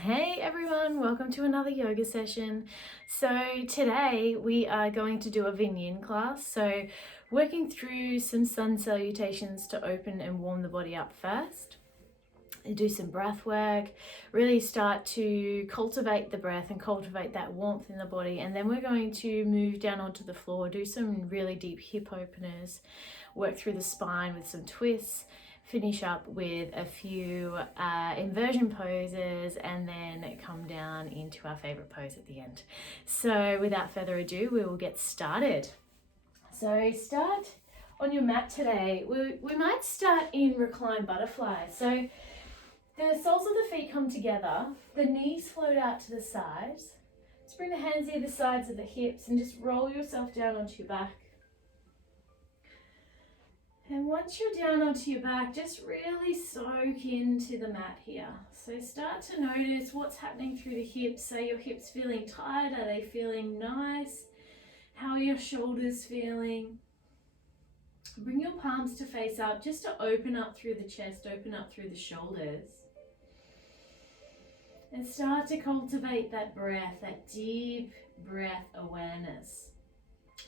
Hey everyone, welcome to another yoga session. So today we are going to do a Vin Yin class. So working through some sun salutations to open and warm the body up first. Do some breath work, really start to cultivate the breath and cultivate that warmth in the body. And then we're going to move down onto the floor, do some really deep hip openers, work through the spine with some twists, finish up with a few inversion poses, and then come down into our favorite pose at the end. So without further ado, we will get started. So start on your mat today. We might start in reclined butterfly. So the soles of the feet come together, the knees float out to the sides. Just bring the hands near the sides of the hips and just roll yourself down onto your back. And once you're down onto your back, just really soak into the mat here. So start to notice what's happening through the hips. Are your hips feeling tight? Are they feeling nice? How are your shoulders feeling? Bring your palms to face up just to open up through the chest, open up through the shoulders. And start to cultivate that breath, that deep breath awareness.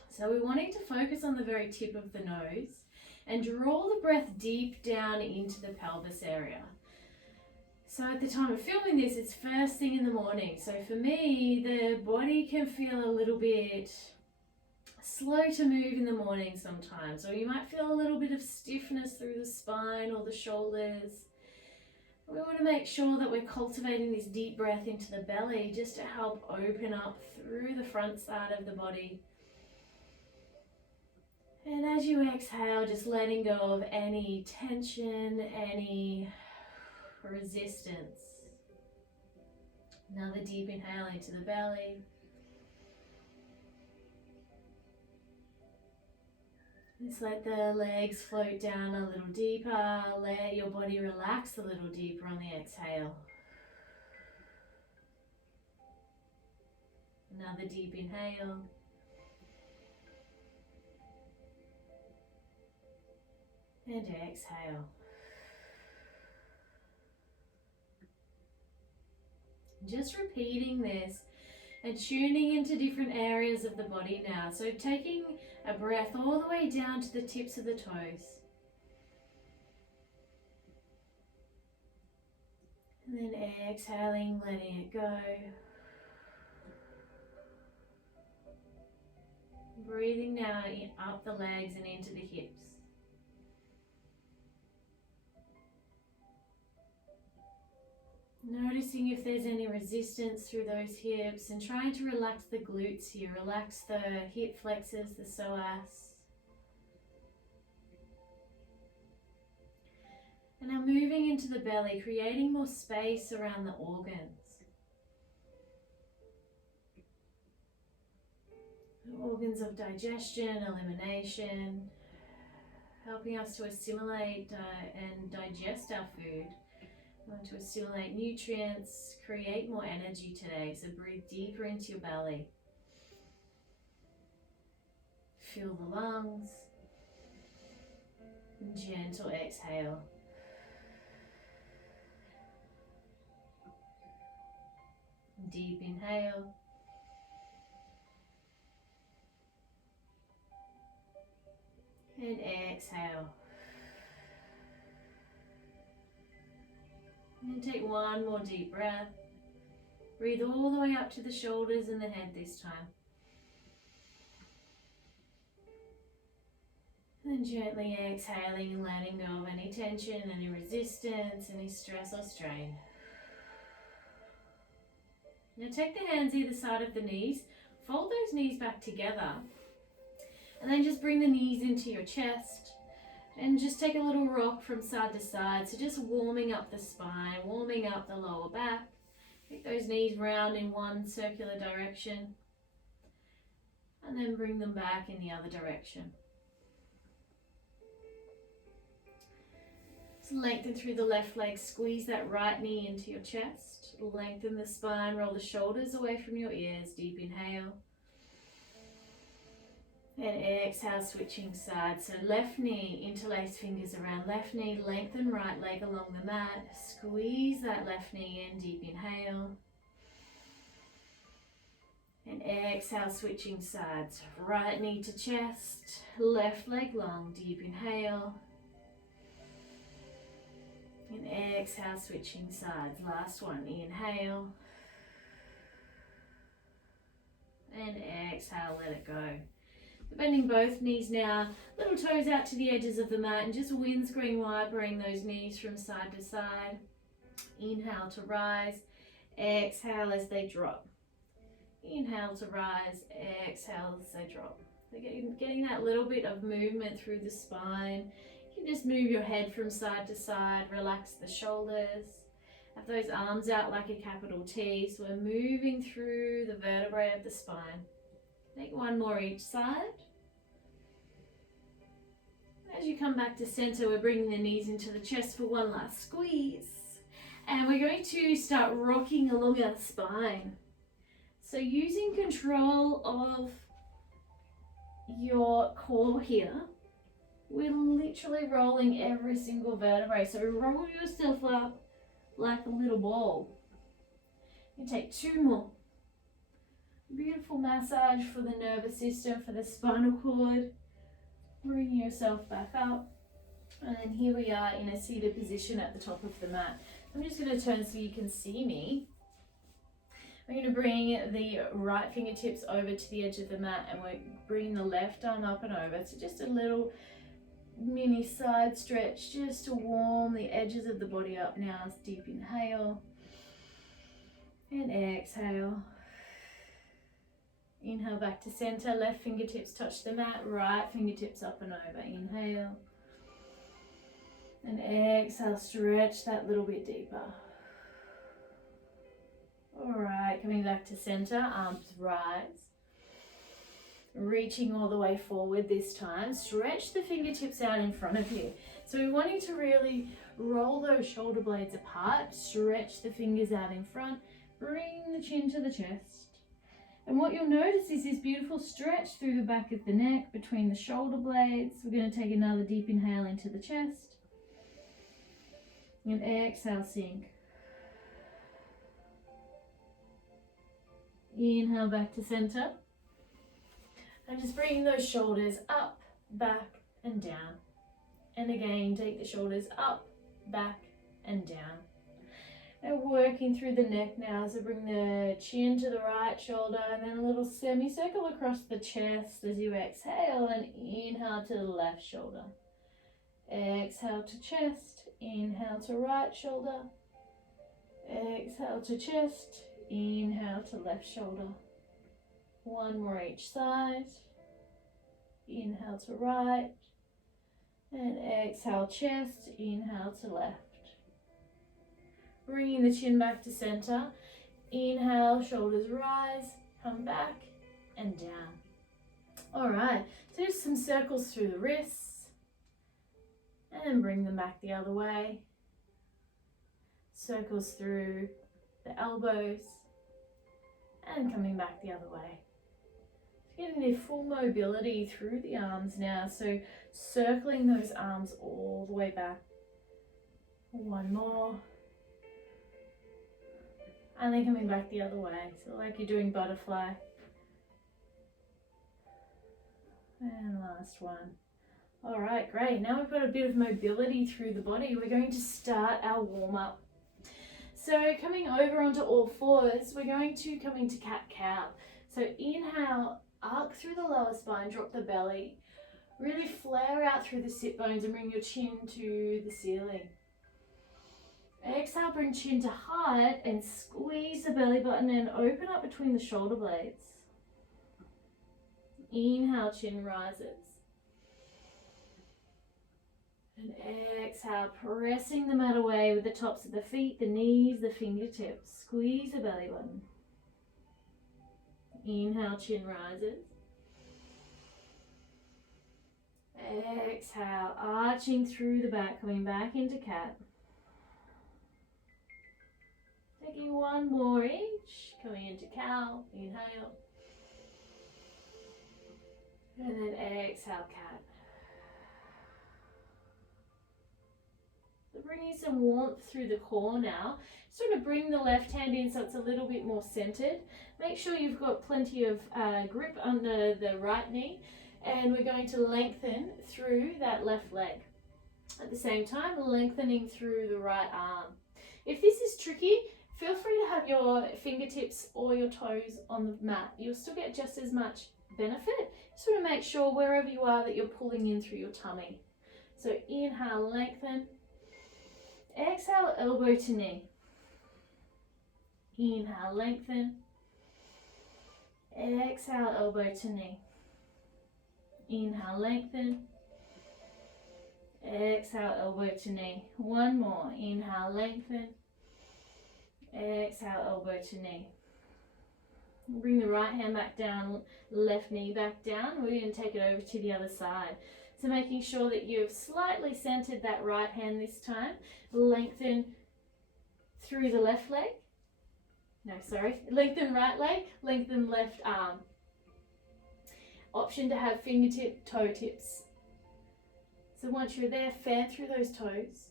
So we're wanting to focus on the very tip of the nose and draw the breath deep down into the pelvis area. So at the time of filming this, it's first thing in the morning. So for me, the body can feel a little bit slow to move in the morning sometimes, or you might feel a little bit of stiffness through the spine or the shoulders. We want to make sure that we're cultivating this deep breath into the belly just to help open up through the front side of the body. And as you exhale, just letting go of any tension, any resistance. Another deep inhale into the belly. Just let the legs float down a little deeper. Let your body relax a little deeper on the exhale. Another deep inhale. And exhale. Just repeating this and tuning into different areas of the body now. So taking a breath all the way down to the tips of the toes. And then exhaling, letting it go. Breathing now up the legs and into the hips. Noticing if there's any resistance through those hips and trying to relax the glutes here. Relax the hip flexors, the psoas. And now moving into the belly, creating more space around the organs. Organs of digestion, elimination, helping us to assimilate and digest our food. We want to assimilate nutrients, create more energy today. So breathe deeper into your belly. Fill the lungs. Gentle exhale. Deep inhale. And exhale. And take one more deep breath. Breathe all the way up to the shoulders and the head this time. And then gently exhaling and letting go of any tension, any resistance, any stress or strain. Now take the hands either side of the knees, fold those knees back together, and then just bring the knees into your chest. And just take a little rock from side to side. So just warming up the spine, warming up the lower back. Take those knees round in one circular direction. And then bring them back in the other direction. So lengthen through the left leg, squeeze that right knee into your chest. Lengthen the spine, roll the shoulders away from your ears. Deep inhale. And exhale, switching sides. So left knee, interlace fingers around left knee, lengthen right leg along the mat, squeeze that left knee in, deep inhale. And exhale, switching sides. Right knee to chest, left leg long, deep inhale. And exhale, switching sides. Last one, inhale. And exhale, let it go. Bending both knees now, little toes out to the edges of the mat and just windscreen wipering those knees from side to side. Inhale to rise, exhale as they drop. Inhale to rise, exhale as they drop. So getting that little bit of movement through the spine. You can just move your head from side to side, relax the shoulders. Have those arms out like a capital T, so we're moving through the vertebrae of the spine. Take one more each side. As you come back to center, we're bringing the knees into the chest for one last squeeze. And we're going to start rocking along our spine. So using control of your core here, we're literally rolling every single vertebrae. So roll yourself up like a little ball. You take two more. Beautiful massage for the nervous system, for the spinal cord. Bring yourself back up. And then here we are in a seated position at the top of the mat. I'm just going to turn so you can see me. I'm going to bring the right fingertips over to the edge of the mat and we're bringing the left arm up and over. So just a little mini side stretch just to warm the edges of the body up now. Deep inhale and exhale. Inhale back to center, left fingertips touch the mat, right fingertips up and over. Inhale. And exhale, stretch that little bit deeper. Alright, coming back to center, arms rise. Reaching all the way forward this time. Stretch the fingertips out in front of you. So we're wanting to really roll those shoulder blades apart, stretch the fingers out in front, bring the chin to the chest. And what you'll notice is this beautiful stretch through the back of the neck, between the shoulder blades. We're going to take another deep inhale into the chest. And exhale, sink. Inhale back to center. And just bring those shoulders up, back, and down. And again, take the shoulders up, back, and down. And working through the neck now, so bring the chin to the right shoulder and then a little semicircle across the chest as you exhale and inhale to the left shoulder. Exhale to chest, inhale to right shoulder. Exhale to chest, inhale to left shoulder. One more each side. Inhale to right and exhale chest, inhale to left. Bringing the chin back to center. Inhale, shoulders rise, come back and down. All right, so just some circles through the wrists and then bring them back the other way. Circles through the elbows and coming back the other way. Getting the full mobility through the arms now, so circling those arms all the way back. One more. And then coming back the other way, so like you're doing butterfly. And last one. All right, great. Now we've got a bit of mobility through the body. We're going to start our warm-up. So coming over onto all fours, we're going to come into cat-cow. So inhale, arc through the lower spine, drop the belly. Really flare out through the sit bones and bring your chin to the ceiling. Exhale, bring chin to heart and squeeze the belly button and open up between the shoulder blades. Inhale, chin rises. And exhale, pressing the mat away with the tops of the feet, the knees, the fingertips. Squeeze the belly button. Inhale, chin rises. Exhale, arching through the back, coming back into cat. Taking one more each, coming into cow, inhale. And then exhale, cat. So bringing some warmth through the core now. Sort of bring the left hand in so it's a little bit more centered. Make sure you've got plenty of grip under the right knee. And we're going to lengthen through that left leg. At the same time, lengthening through the right arm. If this is tricky, feel free to have your fingertips or your toes on the mat. You'll still get just as much benefit. Just want to make sure wherever you are that you're pulling in through your tummy. So inhale, lengthen. Exhale, elbow to knee. Inhale, lengthen. Exhale, elbow to knee. Inhale, lengthen. Exhale, elbow to knee. One more. Inhale, lengthen. Exhale, elbow to knee. Bring the right hand back down, left knee back down. We're going to take it over to the other side. So making sure that you've slightly centered that right hand this time. Lengthen through the left leg. No, sorry. Lengthen right leg, lengthen left arm. Option to have fingertip, toe tips. So once you're there, fan through those toes.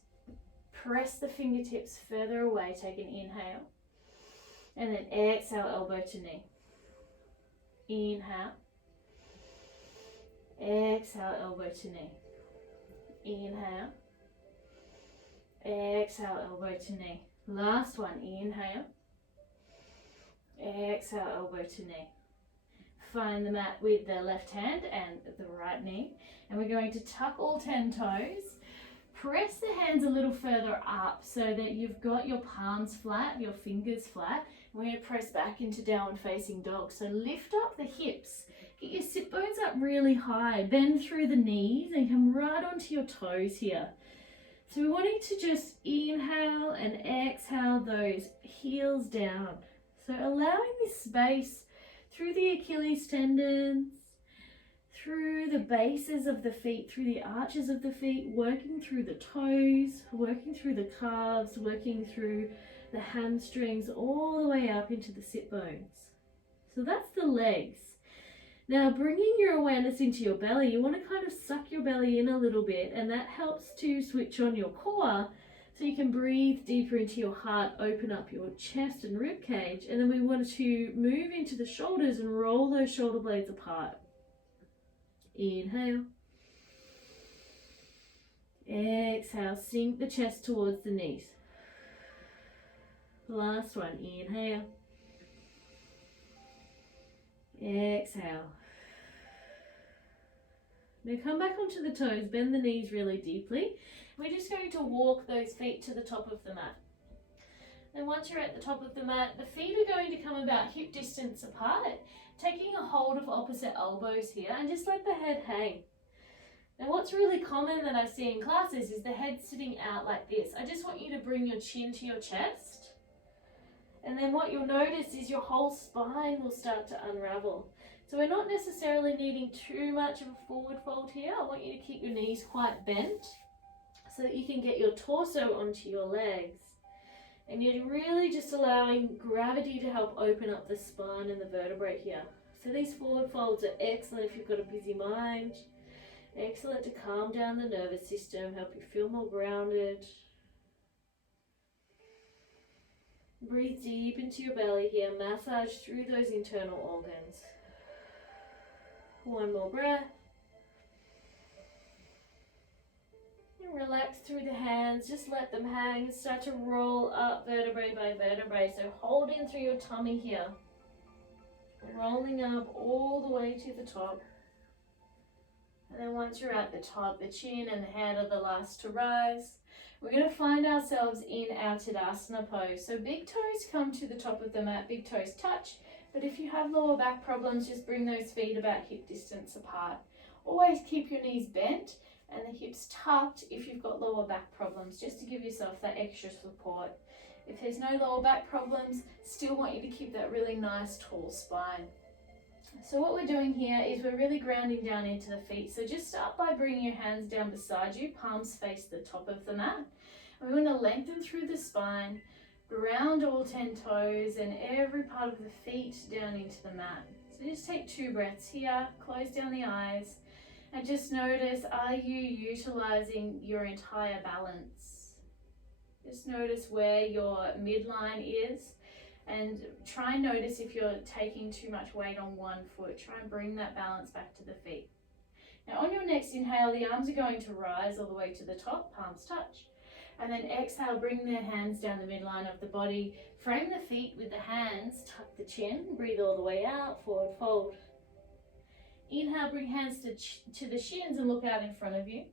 Press the fingertips further away. Take an inhale. And then exhale, elbow to knee. Inhale. Exhale, elbow to knee. Inhale. Exhale, elbow to knee. Last one. Inhale. Exhale, elbow to knee. Find the mat with the left hand and the right knee. And we're going to tuck all 10 toes. Press the hands a little further up so that you've got your palms flat, your fingers flat. We're going to press back into downward facing dog. So lift up the hips. Get your sit bones up really high. Bend through the knees and come right onto your toes here. So we're wanting to just inhale and exhale those heels down. So allowing this space through the Achilles tendons, through the bases of the feet, through the arches of the feet, working through the toes, working through the calves, working through the hamstrings, all the way up into the sit bones. So that's the legs. Now bringing your awareness into your belly, you want to kind of suck your belly in a little bit, and that helps to switch on your core so you can breathe deeper into your heart, open up your chest and rib cage, and then we want to move into the shoulders and roll those shoulder blades apart. Inhale. Exhale, sink the chest towards the knees. Last one, inhale. Exhale. Now come back onto the toes, bend the knees really deeply. We're just going to walk those feet to the top of the mat. And once you're at the top of the mat, the feet are going to come about hip distance apart, taking a hold of opposite elbows here, and just let the head hang. Now what's really common that I see in classes is the head sitting out like this. I just want you to bring your chin to your chest. And then what you'll notice is your whole spine will start to unravel. So we're not necessarily needing too much of a forward fold here. I want you to keep your knees quite bent so that you can get your torso onto your legs. And you're really just allowing gravity to help open up the spine and the vertebrae here. So these forward folds are excellent if you've got a busy mind. Excellent to calm down the nervous system, help you feel more grounded. Breathe deep into your belly here, massage through those internal organs. One more breath. And relax through the hands, just let them hang, start to roll up vertebrae by vertebrae. So hold in through your tummy here, rolling up all the way to the top. And then once you're at the top, the chin and the head are the last to rise. We're going to find ourselves in our Tadasana pose. So big toes come to the top of the mat, big toes touch. But if you have lower back problems, just bring those feet about hip distance apart. Always keep your knees bent and the hips tucked if you've got lower back problems, just to give yourself that extra support. If there's no lower back problems, still want you to keep that really nice tall spine. So what we're doing here is we're really grounding down into the feet. So just start by bringing your hands down beside you, palms face the top of the mat. And we're going to lengthen through the spine, ground all 10 toes and every part of the feet down into the mat. So just take 2 breaths here, close down the eyes, and just notice, are you utilizing your entire balance? Just notice where your midline is, and try and notice if you're taking too much weight on one foot. Try and bring that balance back to the feet. Now on your next inhale, the arms are going to rise all the way to the top, palms touch. And then exhale, bring their hands down the midline of the body. Frame the feet with the hands, tuck the chin, breathe all the way out, forward fold. Inhale, bring hands to the shins and look out in front of you.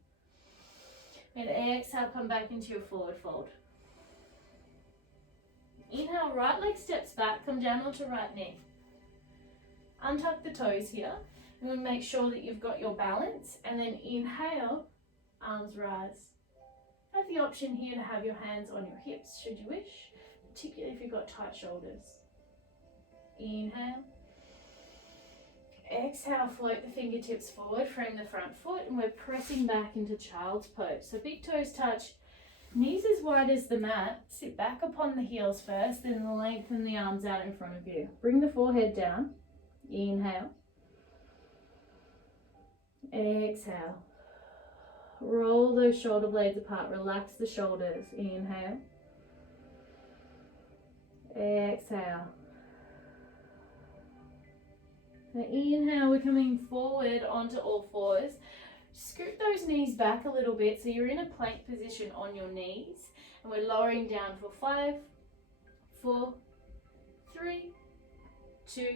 And exhale, come back into your forward fold. Inhale, right leg steps back, come down onto right knee. Untuck the toes here. And we'll make sure that you've got your balance. And then inhale, arms rise. Have the option here to have your hands on your hips, should you wish, particularly if you've got tight shoulders. Inhale. Exhale, float the fingertips forward, frame the front foot, and we're pressing back into child's pose. So big toes touch, knees as wide as the mat. Sit back upon the heels first, then lengthen the arms out in front of you. Bring the forehead down. Inhale. Exhale. Roll those shoulder blades apart, relax the shoulders. Inhale. Exhale. Now inhale, we're coming forward onto all fours. Scoot those knees back a little bit so you're in a plank position on your knees. And we're lowering down for 5, 4, 3, 2,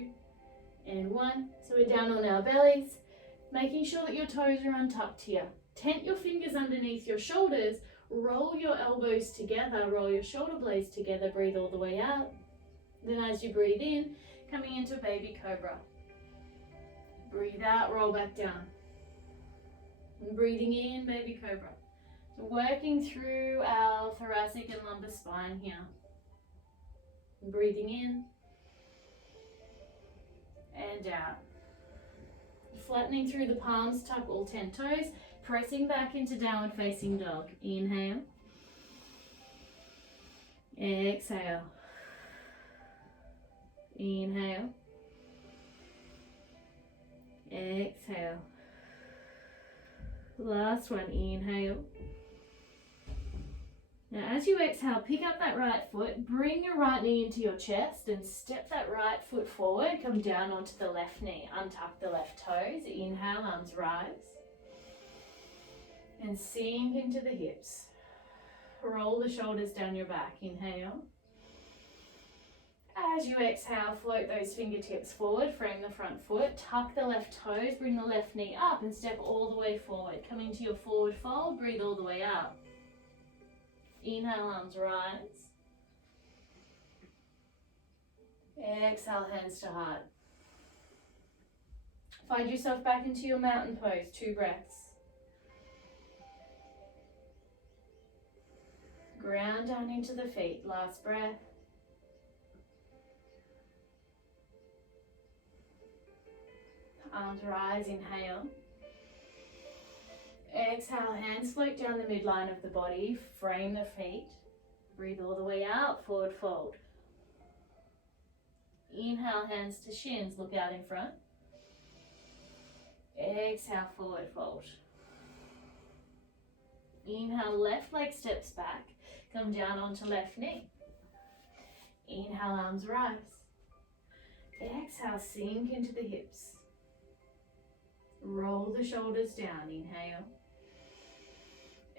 and 1. So we're down on our bellies, making sure that your toes are untucked here. Tent your fingers underneath your shoulders, roll your elbows together, roll your shoulder blades together, breathe all the way out. Then as you breathe in, coming into baby cobra. Breathe out, roll back down. And breathing in, baby cobra. So working through our thoracic and lumbar spine here. And breathing in and out. Flattening through the palms, tuck all 10 toes. Pressing back into downward facing dog. Inhale. Exhale. Inhale. Exhale. Last one, inhale. Now as you exhale, pick up that right foot, bring your right knee into your chest and step that right foot forward. Come down onto the left knee. Untuck the left toes. Inhale, arms rise. And sink into the hips. Roll the shoulders down your back. Inhale. As you exhale, float those fingertips forward, frame the front foot, tuck the left toes, bring the left knee up and step all the way forward. Coming to your forward fold, breathe all the way out. Inhale, arms rise. Exhale, hands to heart. Find yourself back into your mountain pose, 2 breaths. Ground down into the feet, last breath. Arms rise, inhale. Exhale, hands float down the midline of the body, frame the feet. Breathe all the way out, forward fold. Inhale, hands to shins, look out in front. Exhale, forward fold. Inhale, left leg steps back. Come down onto left knee. Inhale, arms rise. Exhale, sink into the hips. Roll the shoulders down, inhale.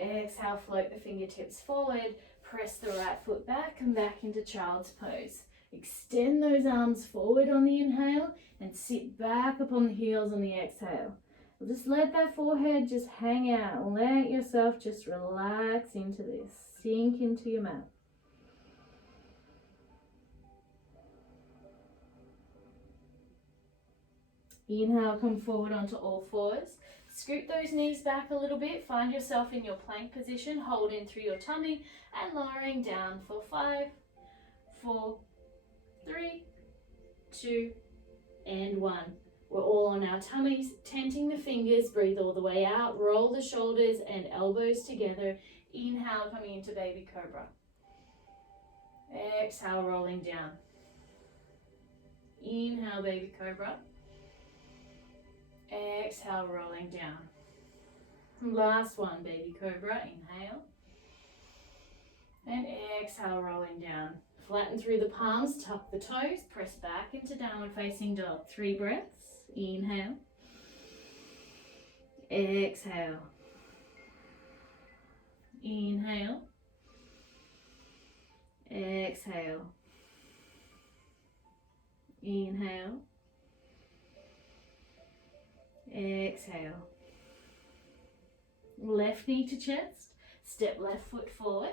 Exhale, float the fingertips forward. Press the right foot back, come back into child's pose. Extend those arms forward on the inhale and sit back upon the heels on the exhale. Just let that forehead just hang out. Let yourself just relax into this. Sink into your mat. Inhale, come forward onto all fours. Scoot those knees back a little bit. Find yourself in your plank position. Hold in through your tummy and lowering down for 5, 4, 3, 2, and 1. We're all on our tummies, tenting the fingers, breathe all the way out, roll the shoulders and elbows together. Inhale, coming into baby cobra. Exhale, rolling down. Inhale, baby cobra. Exhale, rolling down. Last one, baby cobra. Inhale. And exhale, rolling down. Flatten through the palms, tuck the toes, press back into downward facing dog. 3 breaths. Inhale. Exhale. Inhale. Exhale. Inhale. Exhale. Left knee to chest. Step left foot forward.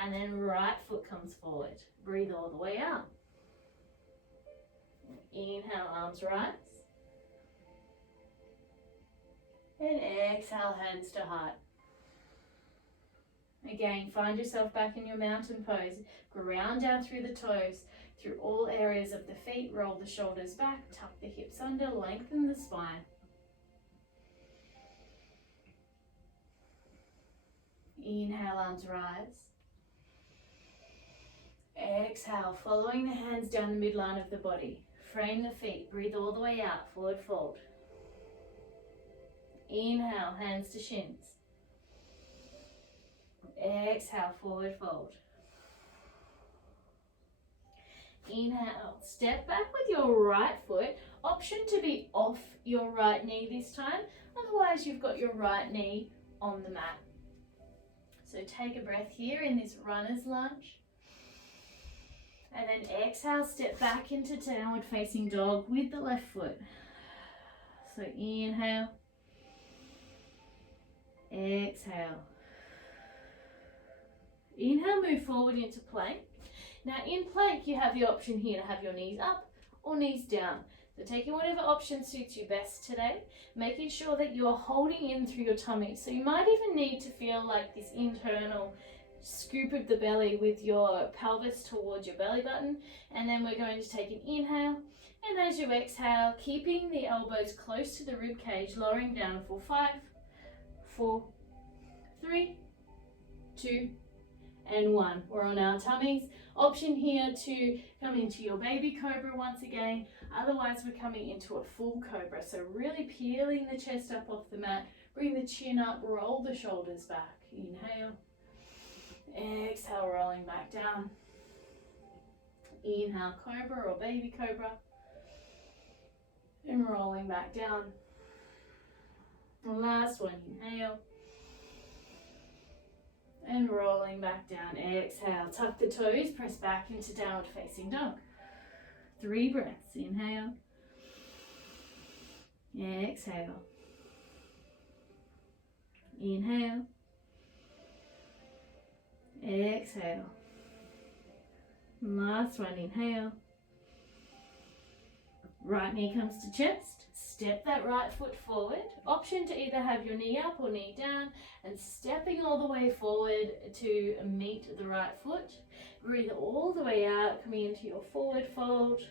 And then right foot comes forward. Breathe all the way out. Inhale, arms rise. And exhale, hands to heart. Again, find yourself back in your mountain pose. Ground down through the toes, through all areas of the feet. Roll the shoulders back, tuck the hips under, lengthen the spine. Inhale, arms rise. Exhale, following the hands down the midline of the body. Frame the feet, breathe all the way out, forward fold. Inhale, hands to shins. Exhale, forward fold. Inhale, step back with your right foot. Option to be off your right knee this time. Otherwise, you've got your right knee on the mat. So take a breath here in this runner's lunge. And then exhale, step back into downward facing dog with the left foot. So inhale. Exhale. Inhale, move forward into plank. Now in plank, you have the option here to have your knees up or knees down. So taking whatever option suits you best today, making sure that you're holding in through your tummy. So you might even need to feel like this internal scoop of the belly with your pelvis towards your belly button. And then we're going to take an inhale. And as you exhale, keeping the elbows close to the rib cage, lowering down for 5, 4, 3, 2, and 1. We're on our tummies. Option here to come into your baby cobra once again. Otherwise, we're coming into a full cobra. So really peeling the chest up off the mat. Bring the chin up, roll the shoulders back. Inhale. Exhale, rolling back down. Inhale, cobra or baby cobra. And rolling back down. Last one, inhale. And rolling back down. Exhale, tuck the toes, press back into downward facing dog. 3 breaths. Inhale. Exhale. Inhale. Exhale. Last one, inhale. Right knee comes to chest. Step that right foot forward. Option to either have your knee up or knee down, and stepping all the way forward to meet the right foot. Breathe all the way out, coming into your forward fold.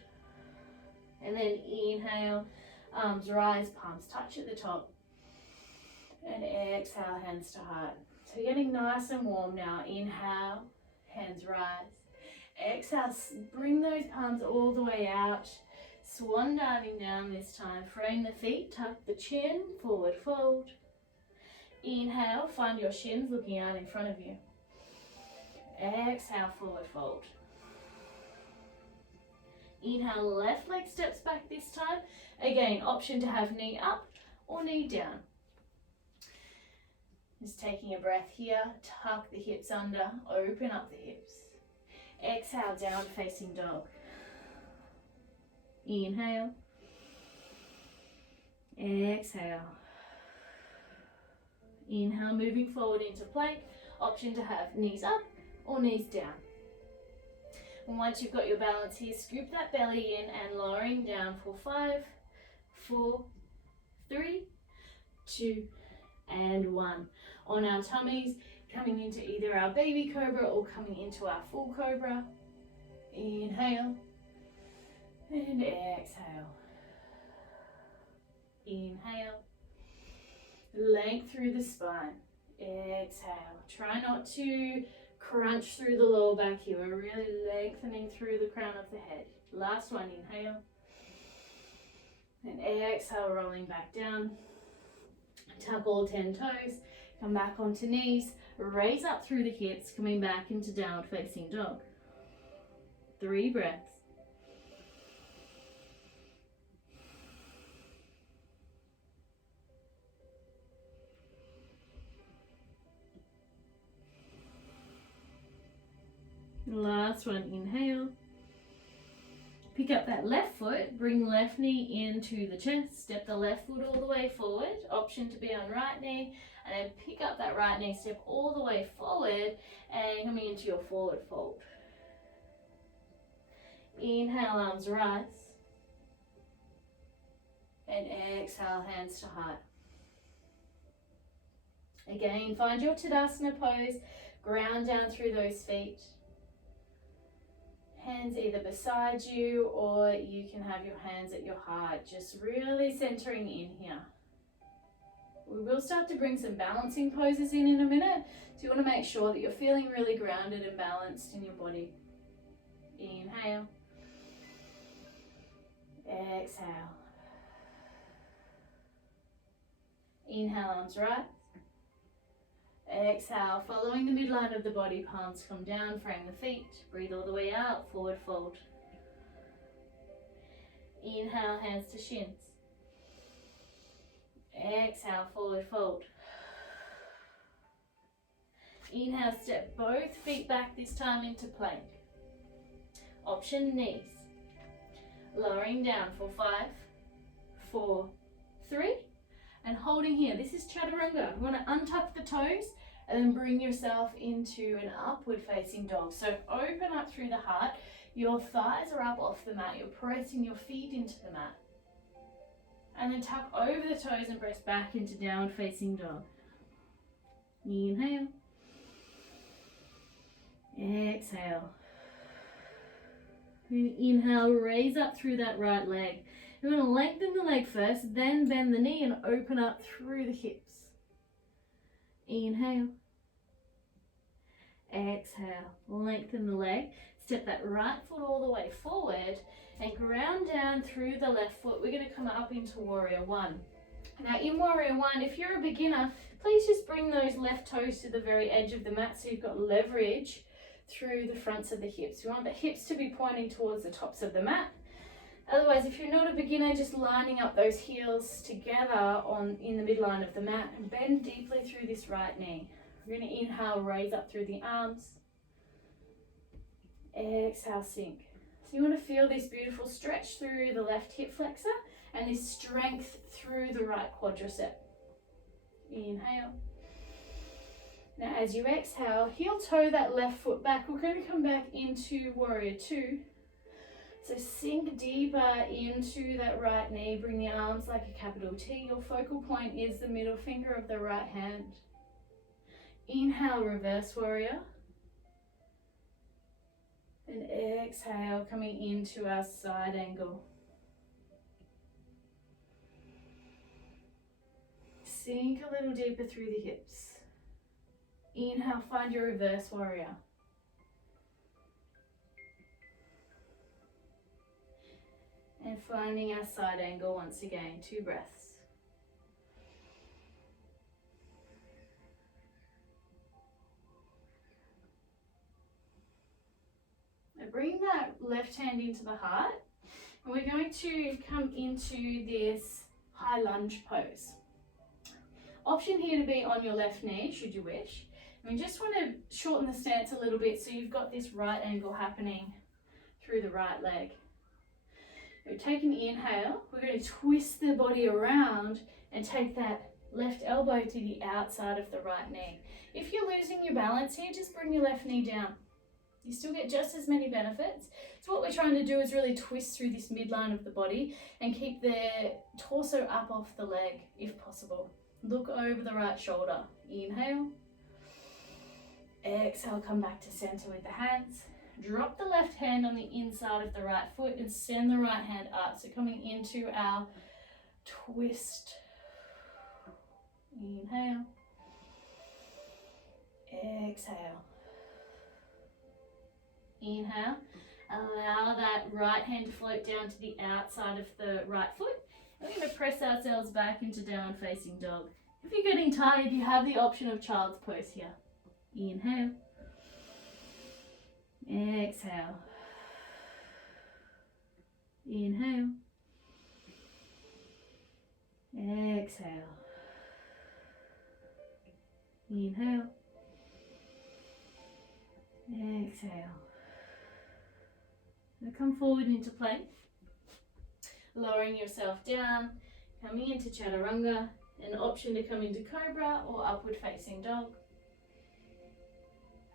And then inhale, arms rise, palms touch at the top. And exhale, hands to heart. So getting nice and warm now. Inhale, hands rise. Exhale, bring those palms all the way out. Swan diving down this time. Frame the feet, tuck the chin, forward fold. Inhale, find your shins looking out in front of you. Exhale, forward fold. Inhale, left leg steps back this time. Again, option to have knee up or knee down. Just taking a breath here, tuck the hips under, open up the hips. Exhale, down facing dog. Inhale. Exhale. Inhale, moving forward into plank. Option to have knees up or knees down. And once you've got your balance here, scoop that belly in and lowering down for 5, 4, 3, 2, and 1. On our tummies, coming into either our baby cobra or coming into our full cobra. Inhale. And exhale. Inhale. Length through the spine. Exhale. Try not to crunch through the lower back here. We're really lengthening through the crown of the head. Last one, inhale. And exhale, rolling back down. Tuck all 10 toes, come back onto knees, raise up through the hips, coming back into downward facing dog. 3 breaths. Last one, inhale. Pick up that left foot, bring left knee into the chest, step the left foot all the way forward, option to be on right knee, and then pick up that right knee, step all the way forward, and coming into your forward fold. Inhale, arms rise, and exhale, hands to heart. Again, find your Tadasana pose, ground down through those feet. Hands either beside you, or you can have your hands at your heart, just really centering in here. We will start to bring some balancing poses in a minute, so you want to make sure that you're feeling really grounded and balanced in your body. Inhale. Exhale. Inhale, arms right. Exhale, following the midline of the body, palms come down, frame the feet, breathe all the way out, forward fold. Inhale, hands to shins. Exhale, forward fold. Inhale, step both feet back, this time into plank. Option knees. Lowering down for 5, 4, 3, and holding here. This is chaturanga. You want to untuck the toes and then bring yourself into an upward facing dog. So open up through the heart. Your thighs are up off the mat. You're pressing your feet into the mat. And then tuck over the toes and press back into downward facing dog. Inhale. Exhale. Inhale, raise up through that right leg. You're going to lengthen the leg first, then bend the knee and open up through the hips. Inhale. Exhale. Lengthen the leg. Step that right foot all the way forward and ground down through the left foot. We're going to come up into Warrior One. Now in Warrior One, if you're a beginner, please just bring those left toes to the very edge of the mat so you've got leverage through the fronts of the hips. We want the hips to be pointing towards the tops of the mat. Otherwise, if you're not a beginner, just lining up those heels together in the midline of the mat and bend deeply through this right knee. We're going to inhale, raise up through the arms. Exhale, sink. So you want to feel this beautiful stretch through the left hip flexor and this strength through the right quadricep. Inhale. Now as you exhale, heel toe that left foot back. We're going to come back into Warrior Two. So sink deeper into that right knee, bring the arms like a capital T. Your focal point is the middle finger of the right hand. Inhale, reverse warrior. And exhale, coming into our side angle. Sink a little deeper through the hips. Inhale, find your reverse warrior. And finding our side angle once again, 2 breaths. Now bring that left hand into the heart, and we're going to come into this high lunge pose. Option here to be on your left knee, should you wish. And we just want to shorten the stance a little bit so you've got this right angle happening through the right leg. We're taking the inhale, we're going to twist the body around and take that left elbow to the outside of the right knee. If you're losing your balance here, just bring your left knee down. You still get just as many benefits. So what we're trying to do is really twist through this midline of the body and keep the torso up off the leg if possible. Look over the right shoulder. Inhale. Exhale, come back to center with the hands. Drop the left hand on the inside of the right foot and send the right hand up. So coming into our twist. Inhale. Exhale. Inhale. Allow that right hand to float down to the outside of the right foot We're going to press ourselves back into downward facing dog. If you're getting tired, you have the option of child's pose here. Inhale. Exhale. Inhale. Exhale. Inhale. Exhale. Now come forward into plank. Lowering yourself down, coming into chaturanga, an option to come into cobra or upward facing dog.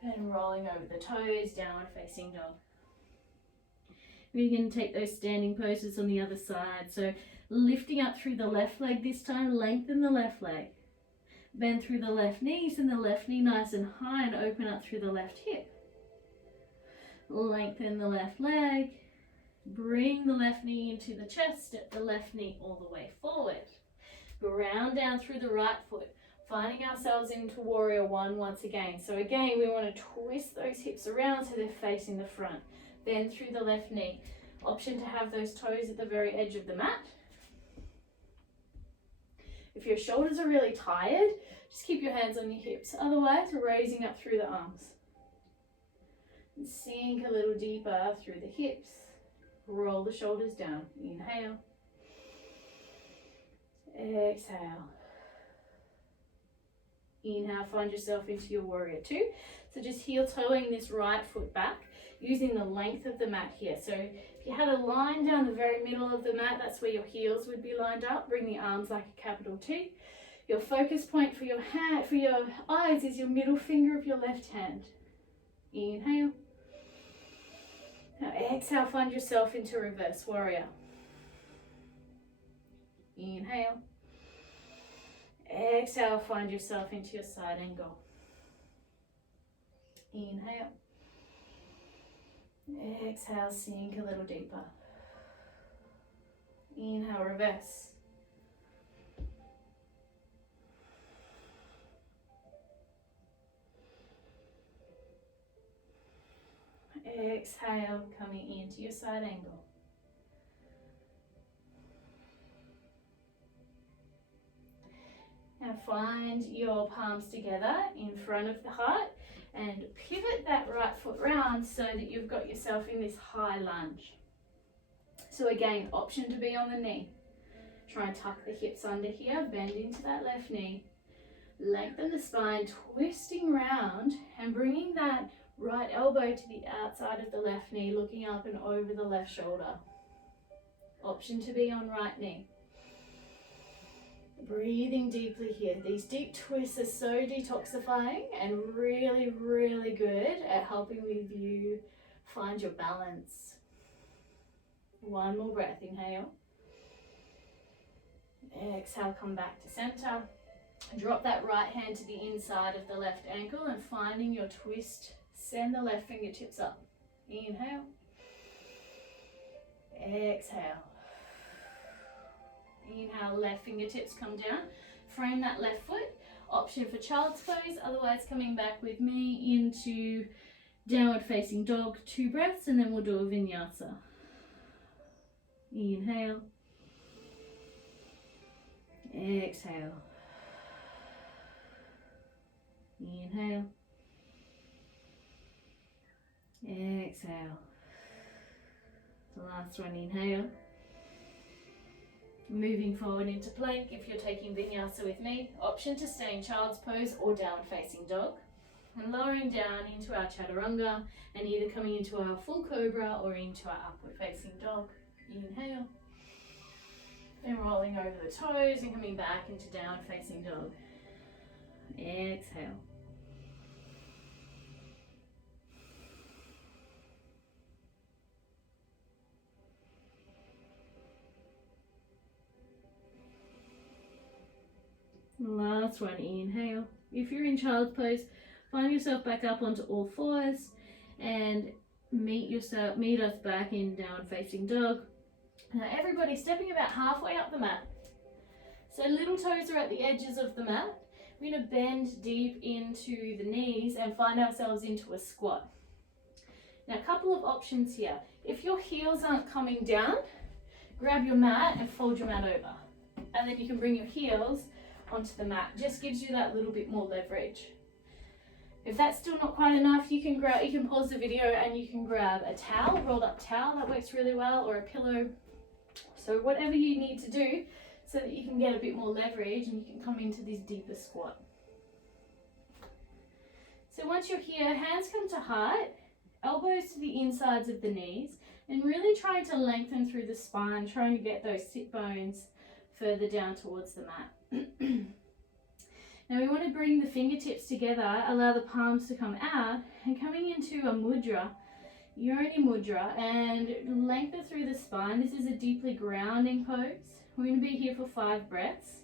And rolling over the toes, downward facing dog. We're going to take those standing poses on the other side. So lifting up through the left leg this time, lengthen the left leg. Bend through the left knee, send the left knee nice and high and open up through the left hip. Lengthen the left leg. Bring the left knee into the chest, step the left knee all the way forward. Ground down through the right foot, finding ourselves into warrior one once again. So again, we want to twist those hips around so they're facing the front. Bend through the left knee. Option to have those toes at the very edge of the mat. If your shoulders are really tired, just keep your hands on your hips. Otherwise, raising up through the arms. And sink a little deeper through the hips. Roll the shoulders down. Inhale. Exhale. Inhale, find yourself into your warrior two. So just heel toeing this right foot back, using the length of the mat here. So if you had a line down the very middle of the mat, that's where your heels would be lined up. Bring the arms like a capital T. Your focus point for your hand, for your eyes, is your middle finger of your left hand. Inhale. Now exhale, find yourself into reverse warrior. Inhale. Exhale, find yourself into your side angle. Inhale. Exhale, sink a little deeper. Inhale, reverse. Exhale, coming into your side angle. Now find your palms together in front of the heart and pivot that right foot round so that you've got yourself in this high lunge. So again, option to be on the knee. Try and tuck the hips under here, bend into that left knee. Lengthen the spine, twisting round and bringing that right elbow to the outside of the left knee, looking up and over the left shoulder. Option to be on right knee. Breathing deeply here. These deep twists are so detoxifying and really, really good at helping with you find your balance. One more breath. Inhale. Exhale, come back to center. Drop that right hand to the inside of the left ankle and finding your twist, send the left fingertips up. Inhale. Exhale. Inhale, left fingertips come down. Frame that left foot. Option for child's pose, otherwise coming back with me into downward facing dog, 2 breaths, and then we'll do a vinyasa. Inhale. Exhale. Inhale. Exhale. The last one, inhale. Moving forward into plank if you're taking vinyasa with me. Option to stay in child's pose or downward facing dog. And lowering down into our chaturanga and either coming into our full cobra or into our upward facing dog. Inhale. Then rolling over the toes and coming back into downward facing dog. Exhale. Last one, inhale. If you're in child's pose, find yourself back up onto all fours and meet us back in downward facing dog. Now everybody stepping about halfway up the mat. So little toes are at the edges of the mat. We're going to bend deep into the knees and find ourselves into a squat. Now a couple of options here. If your heels aren't coming down, grab your mat and fold your mat over. And then you can bring your heels onto the mat. Just gives you that little bit more leverage. If that's still not quite enough, you can pause the video and you can grab a towel, rolled up towel, that works really well, or a pillow. So whatever you need to do so that you can get a bit more leverage and you can come into this deeper squat. So once you're here, hands come to heart, elbows to the insides of the knees, and really trying to lengthen through the spine, trying to get those sit bones further down towards the mat. Now we want to bring the fingertips together, allow the palms to come out, and coming into a mudra, yoni mudra, and lengthen through the spine. This is a deeply grounding pose. We're going to be here for 5 breaths.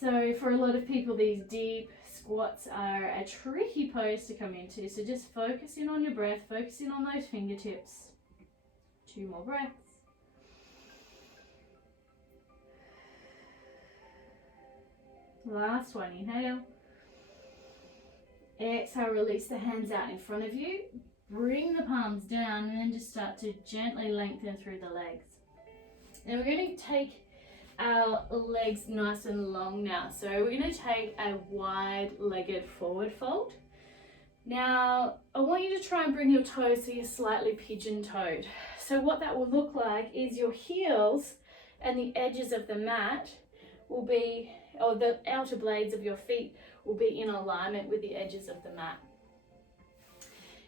So for a lot of people, these deep squats are a tricky pose to come into. So just focus in on your breath, focus in on those fingertips. 2 more breaths. Last one, inhale. Exhale, release the hands out in front of you. Bring the palms down and then just start to gently lengthen through the legs. Now we're going to take our legs nice and long now. So we're going to take a wide-legged forward fold. Now, I want you to try and bring your toes so you're slightly pigeon-toed. So what that will look like is your heels and the edges of the mat will be, or the outer blades of your feet will be in alignment with the edges of the mat.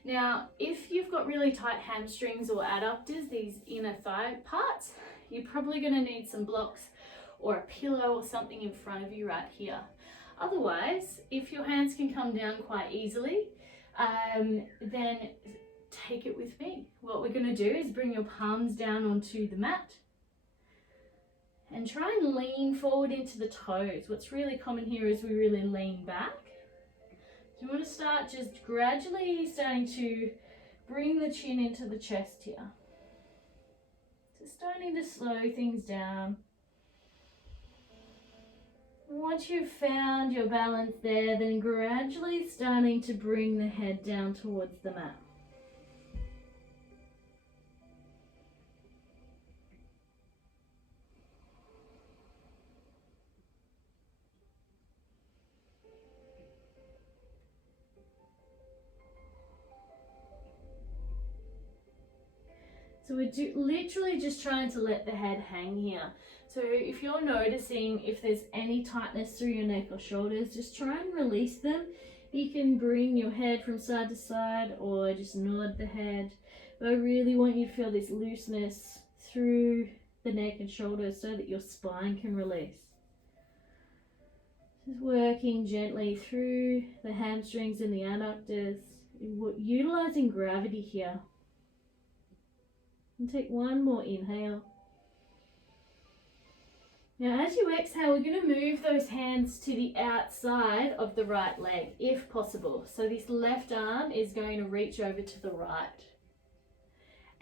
Now, if you've got really tight hamstrings or adductors, these inner thigh parts, you're probably going to need some blocks or a pillow or something in front of you right here. Otherwise, if your hands can come down quite easily, then take it with me. What we're going to do is bring your palms down onto the mat and try and lean forward into the toes. What's really common here is we really lean back. So you want to start just gradually starting to bring the chin into the chest here. Just starting to slow things down. Once you've found your balance there, then gradually starting to bring the head down towards the mat. So we're literally just trying to let the head hang here. So if you're noticing if there's any tightness through your neck or shoulders, just try and release them. You can bring your head from side to side or just nod the head. But I really want you to feel this looseness through the neck and shoulders so that your spine can release. Just working gently through the hamstrings and the adductors, utilizing gravity here. And take one more inhale. Now as you exhale, we're going to move those hands to the outside of the right leg, if possible. So this left arm is going to reach over to the right.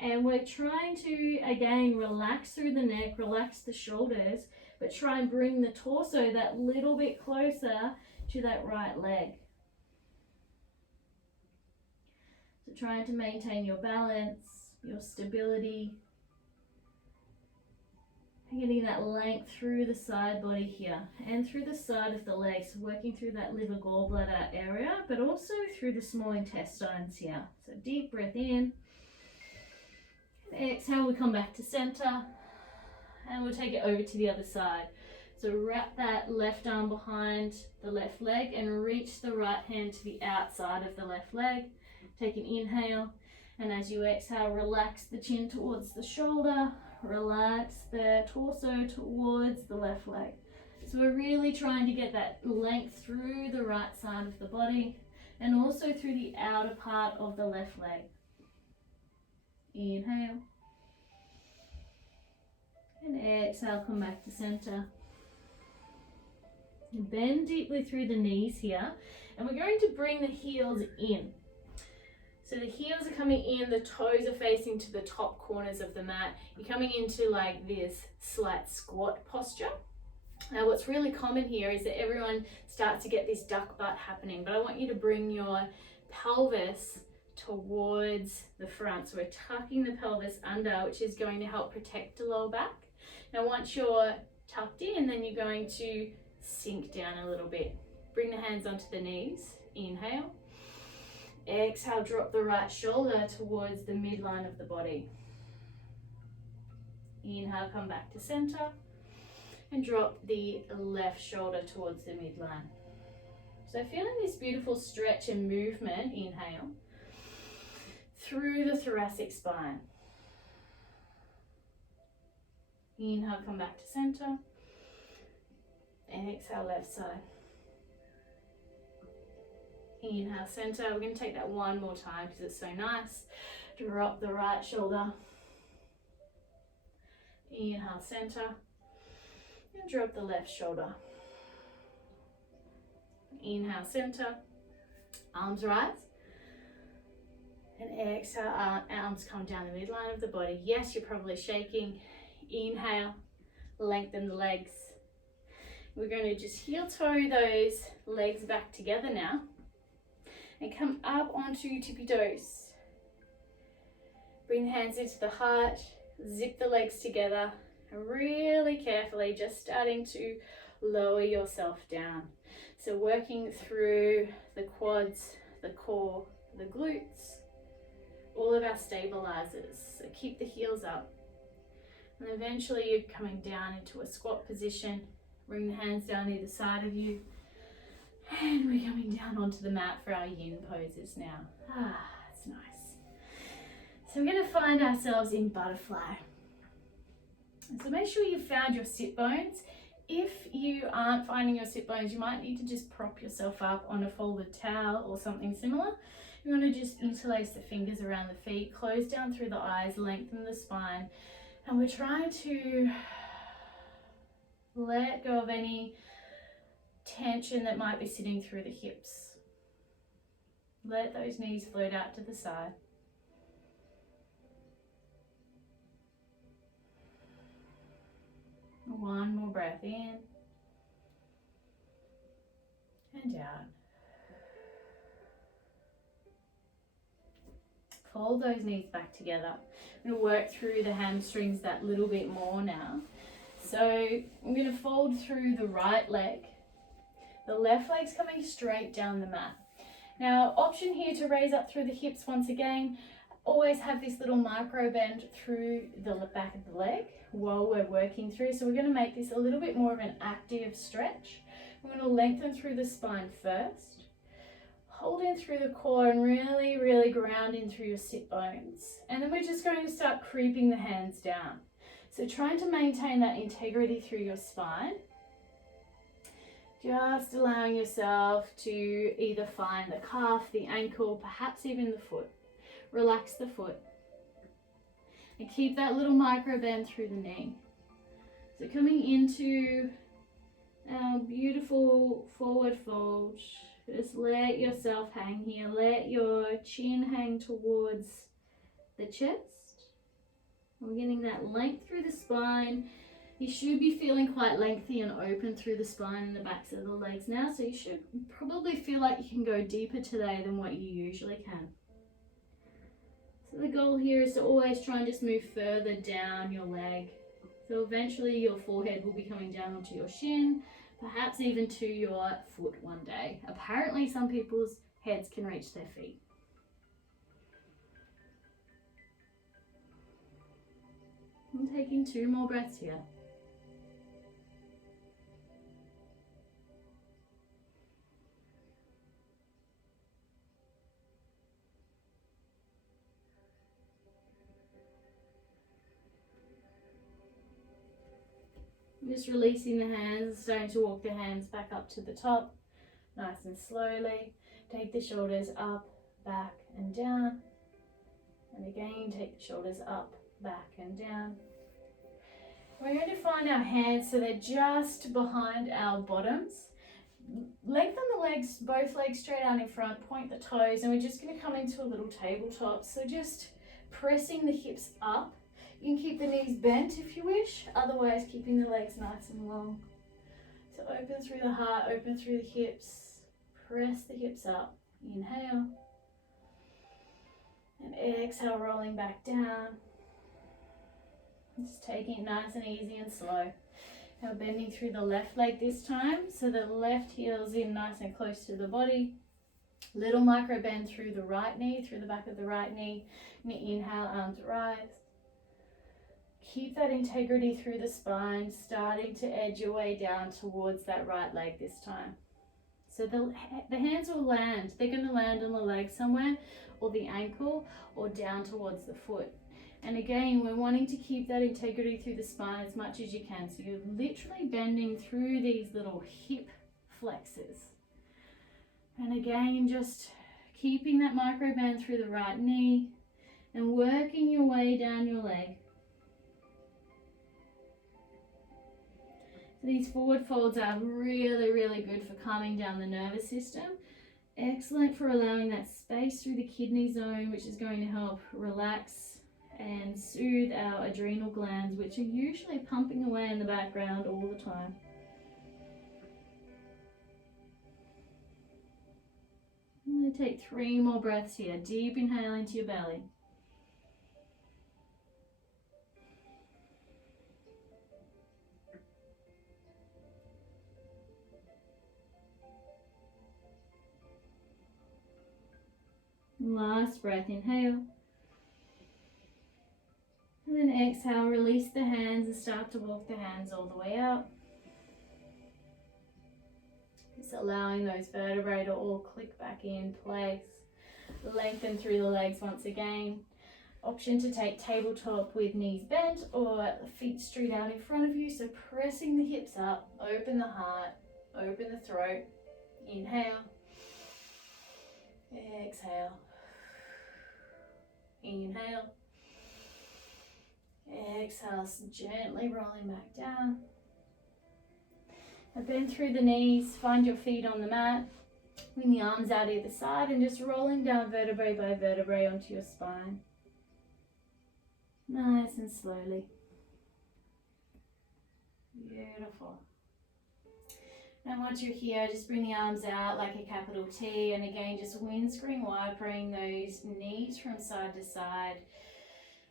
And we're trying to, again, relax through the neck, relax the shoulders, but try and bring the torso that little bit closer to that right leg. So trying to maintain your balance, your stability, and getting that length through the side body here and through the side of the legs, working through that liver gallbladder area, but also through the small intestines here. So deep breath in, and exhale, we come back to center, and we'll take it over to the other side. So wrap that left arm behind the left leg and reach the right hand to the outside of the left leg. Take an inhale. And as you exhale, relax the chin towards the shoulder, relax the torso towards the left leg. So we're really trying to get that length through the right side of the body and also through the outer part of the left leg. Inhale. And exhale, come back to center. And bend deeply through the knees here. And we're going to bring the heels in. So the heels are coming in, the toes are facing to the top corners of the mat. You're coming into like this slight squat posture. Now what's really common here is that everyone starts to get this duck butt happening, but I want you to bring your pelvis towards the front. So we're tucking the pelvis under, which is going to help protect the lower back. Now once you're tucked in, then you're going to sink down a little bit. Bring the hands onto the knees. Inhale. Exhale, drop the right shoulder towards the midline of the body. Inhale, come back to center. And drop the left shoulder towards the midline. So feeling this beautiful stretch and movement, inhale, through the thoracic spine. Inhale, come back to center. Exhale, left side. Inhale, center. We're going to take that one more time because it's so nice. Drop the right shoulder. Inhale, center. And drop the left shoulder. Inhale, center. Arms rise. And exhale, arms come down the midline of the body. Yes, you're probably shaking. Inhale, lengthen the legs. We're going to just heel toe those legs back together now. And come up onto tippy toes. Bring the hands into the heart. Zip the legs together. And really carefully just starting to lower yourself down. So working through the quads, the core, the glutes, all of our stabilizers. So keep the heels up. And eventually you're coming down into a squat position. Bring the hands down either side of you. And we're coming down onto the mat for our yin poses now. That's nice. So we're going to find ourselves in butterfly. So make sure you've found your sit bones. If you aren't finding your sit bones, you might need to just prop yourself up on a folded towel or something similar. You want to just interlace the fingers around the feet, close down through the eyes, lengthen the spine. And we're trying to let go of any tension that might be sitting through the hips. Let those knees float out to the side. One more breath in and out. Fold those knees back together. I'm going to work through the hamstrings that little bit more now. So I'm going to fold through the right leg. The left leg's coming straight down the mat. Now, option here to raise up through the hips once again. Always have this little micro bend through the back of the leg while we're working through. So we're going to make this a little bit more of an active stretch. We're going to lengthen through the spine first. Hold in through the core and really, really ground in through your sit bones. And then we're just going to start creeping the hands down. So trying to maintain that integrity through your spine. Just allowing yourself to either find the calf, the ankle, perhaps even the foot. Relax the foot. And keep that little micro bend through the knee. So coming into our beautiful forward fold. Just let yourself hang here. Let your chin hang towards the chest. We're getting that length through the spine. You should be feeling quite lengthy and open through the spine and the backs of the legs now. So you should probably feel like you can go deeper today than what you usually can. So the goal here is to always try and just move further down your leg. So eventually your forehead will be coming down onto your shin, perhaps even to your foot one day. Apparently some people's heads can reach their feet. I'm taking 2 more breaths here. Just releasing the hands, starting to walk the hands back up to the top, nice and slowly. Take the shoulders up, back and down. And again, take the shoulders up, back and down. We're going to find our hands so they're just behind our bottoms. Lengthen the legs, both legs straight out in front, point the toes, and we're just going to come into a little tabletop. So just pressing the hips up. You can keep the knees bent if you wish, otherwise keeping the legs nice and long. So open through the heart, open through the hips, press the hips up. Inhale. And exhale, rolling back down. Just taking it nice and easy and slow. Now bending through the left leg this time, so the left heel's in nice and close to the body. Little micro bend through the right knee, through the back of the right knee. And inhale, arms rise. Keep that integrity through the spine, starting to edge your way down towards that right leg this time. So the hands will land. They're going to land on the leg somewhere, or the ankle, or down towards the foot. And again, we're wanting to keep that integrity through the spine as much as you can. So you're literally bending through these little hip flexors. And again, just keeping that micro bend through the right knee and working your way down your leg. So these forward folds are really, really good for calming down the nervous system. Excellent for allowing that space through the kidney zone, which is going to help relax and soothe our adrenal glands, which are usually pumping away in the background all the time. I'm going to take 3 more breaths here. Deep inhale into your belly. Last breath, inhale. And then exhale, release the hands and start to walk the hands all the way out. Just allowing those vertebrae to all click back in place. Lengthen through the legs once again. Option to take tabletop with knees bent or feet straight out in front of you. So pressing the hips up, open the heart, open the throat. Inhale. Exhale. Inhale. Exhale, gently rolling back down. Now bend through the knees, find your feet on the mat. Bring the arms out either side and just rolling down vertebrae by vertebrae onto your spine. Nice and slowly. Beautiful. And once you're here, just bring the arms out like a capital T, and again, just windscreen wipering those knees from side to side,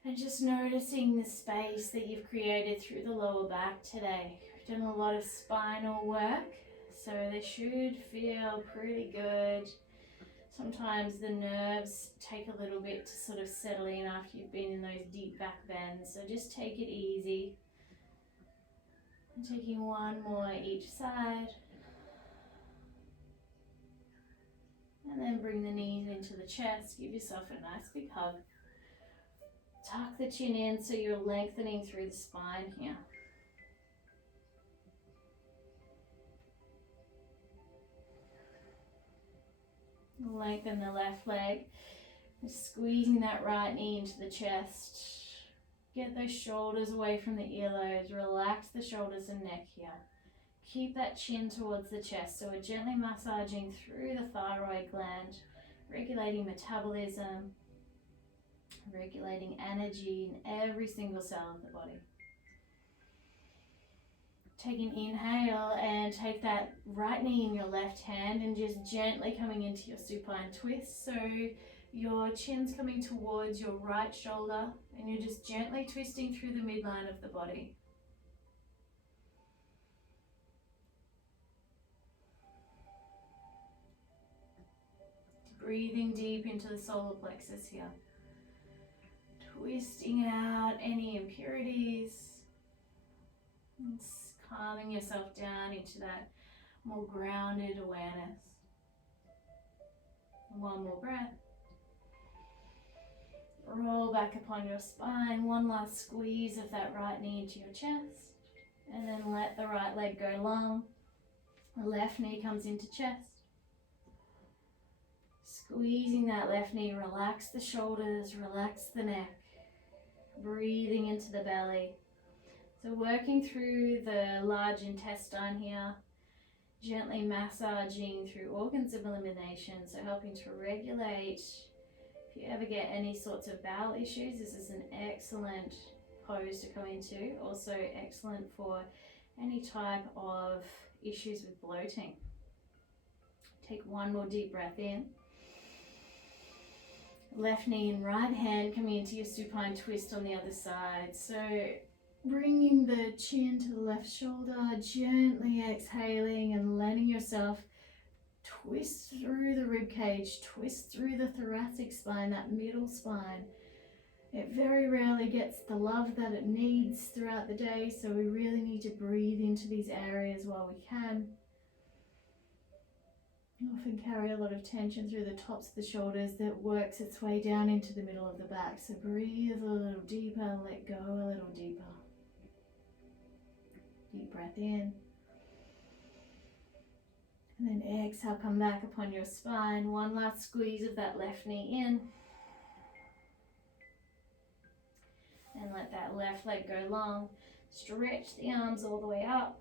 and just noticing the space that you've created through the lower back today. We've done a lot of spinal work, so they should feel pretty good. Sometimes the nerves take a little bit to sort of settle in after you've been in those deep back bends, so just take it easy. And taking 1 more each side. And then bring the knees into the chest. Give yourself a nice big hug. Tuck the chin in so you're lengthening through the spine here. Lengthen the left leg. Just squeezing that right knee into the chest. Get those shoulders away from the earlobes. Relax the shoulders and neck here. Keep that chin towards the chest. So we're gently massaging through the thyroid gland, regulating metabolism, regulating energy in every single cell of the body. Take an inhale and take that right knee in your left hand and just gently coming into your supine twist. So your chin's coming towards your right shoulder and you're just gently twisting through the midline of the body. Breathing deep into the solar plexus here. Twisting out any impurities. And calming yourself down into that more grounded awareness. 1 more breath. Roll back upon your spine. 1 last squeeze of that right knee into your chest. And then let the right leg go long. The left knee comes into chest. Squeezing that left knee, relax the shoulders, relax the neck. Breathing into the belly. So working through the large intestine here, gently massaging through organs of elimination, so helping to regulate. If you ever get any sorts of bowel issues, this is an excellent pose to come into. Also excellent for any type of issues with bloating. Take 1 more deep breath in. Left knee and right hand coming into your supine twist on the other side. So bringing the chin to the left shoulder, gently exhaling and letting yourself twist through the rib cage, twist through the thoracic spine, that middle spine. It very rarely gets the love that it needs throughout the day, so we really need to breathe into these areas while we can. We often carry a lot of tension through the tops of the shoulders that works its way down into the middle of the back. So breathe a little deeper, let go a little deeper. Deep breath in. And then exhale, come back upon your spine. One last squeeze of that left knee in. And let that left leg go long. Stretch the arms all the way up.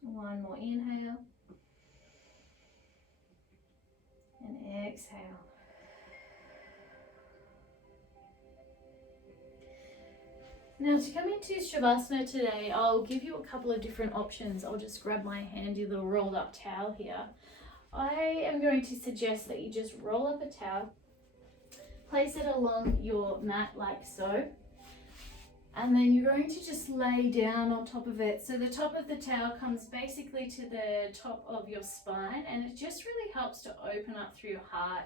One more inhale. And exhale. Now to come into Shavasana today, I'll give you a couple of different options. I'll just grab my handy little rolled up towel here. I am going to suggest that you just roll up a towel, place it along your mat like so, and then you're going to just lay down on top of it. So the top of the towel comes basically to the top of your spine, and it just really helps to open up through your heart.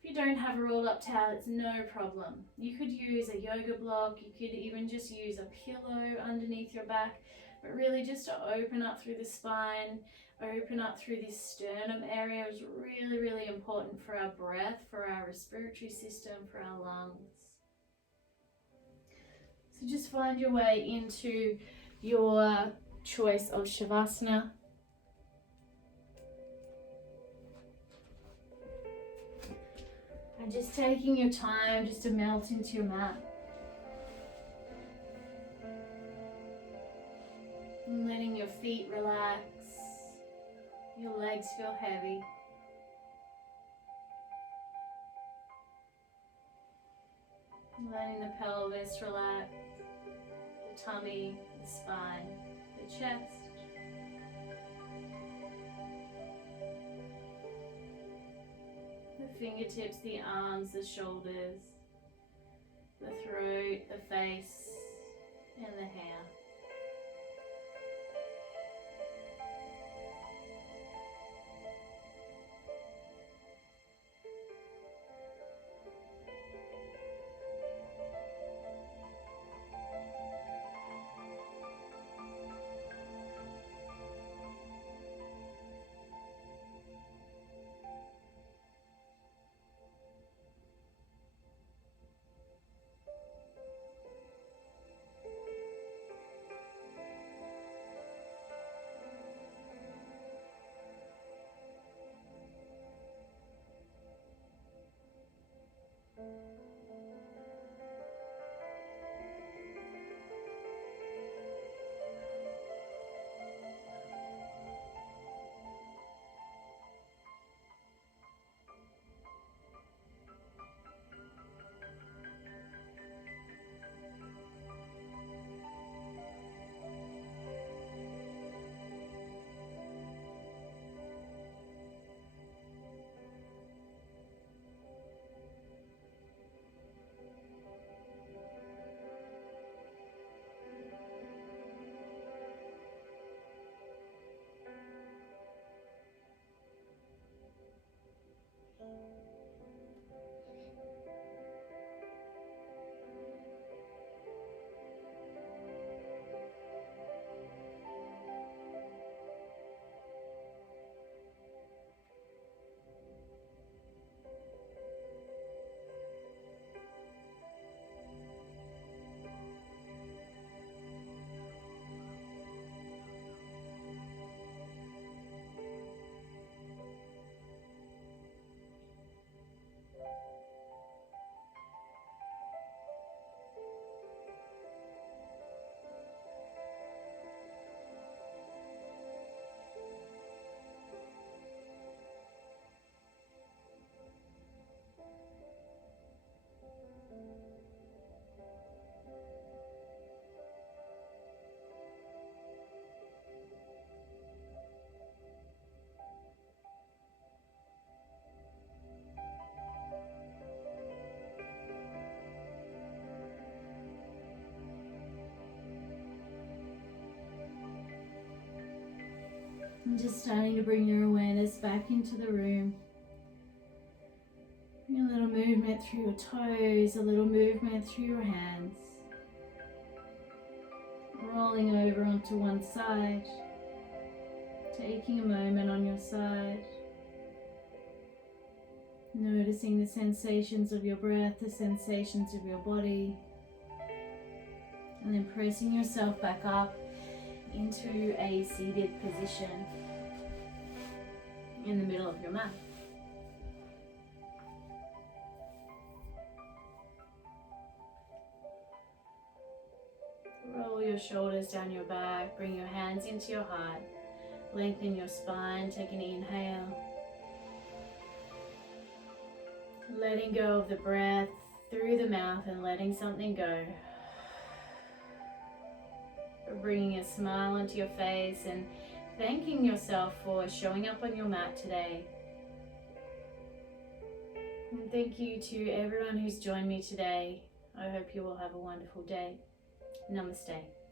If you don't have a rolled up towel, it's no problem. You could use a yoga block, you could even just use a pillow underneath your back, but really just to open up through the spine, open up through this sternum area is really, really important for our breath, for our respiratory system, for our lungs. So just find your way into your choice of Shavasana. And just taking your time just to melt into your mat. And letting your feet relax, your legs feel heavy. Letting the pelvis relax, the tummy, the spine, the chest. The fingertips, the arms, the shoulders, the throat, the face, and the hair. And just starting to bring your awareness back into the room. Bring a little movement through your toes, a little movement through your hands. Rolling over onto one side. Taking a moment on your side. Noticing the sensations of your breath, the sensations of your body. And then pressing yourself back up into a seated position in the middle of your mat. Roll your shoulders down your back, bring your hands into your heart, lengthen your spine, take an inhale. Letting go of the breath through the mouth and letting something go. Bringing a smile onto your face and thanking yourself for showing up on your mat today. And thank you to everyone who's joined me today. I hope you all have a wonderful day. Namaste.